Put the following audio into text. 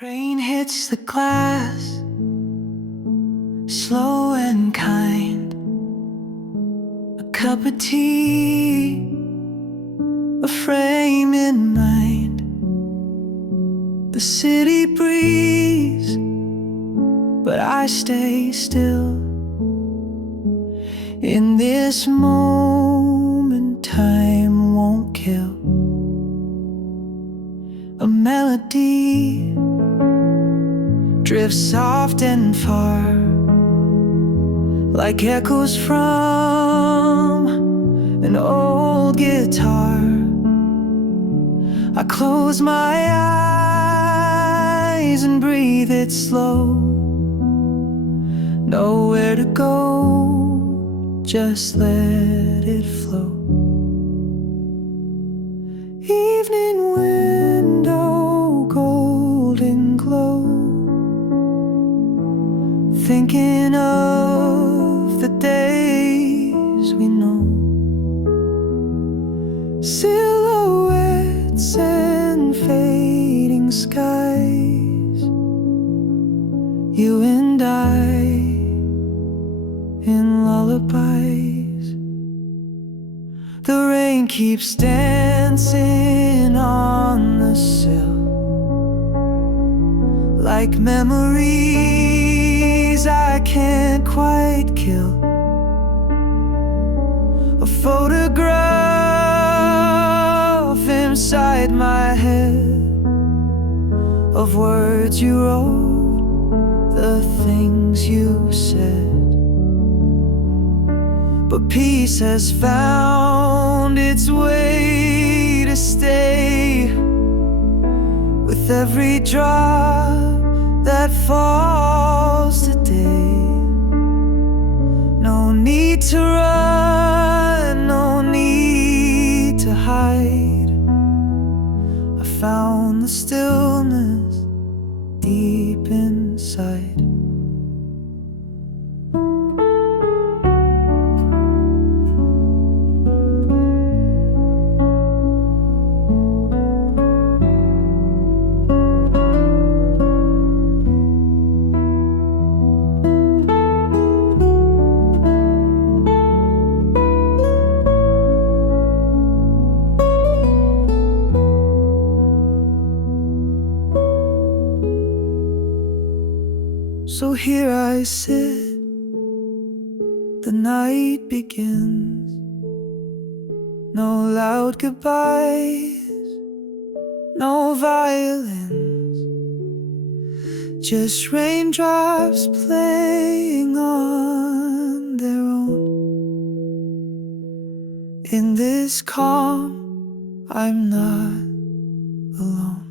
Rain hits the glass, slow and kind. A cup of tea, a frame in mind. The city breathes, but I stay still. In this moment, time won't kill. A melody drifts soft and far, like echoes from an old guitar. I close my eyes and breathe it slow. Nowhere to go, just let it flow. Evening window, golden glow, thinking of the days we know. Silhouettes and fading skies, you and I in lullabies. The rain keeps dancing on the sill, like memories I can't quite kill. A photograph inside my head of words you wrote, the things you said. But peace has found its way to stay with every drop that falls today. No need to run, no need to hide. I found the stillness deep inside. So here I sit, the night begins. No loud goodbyes, no violins, just raindrops playing on their own. In this calm, I'm not alone.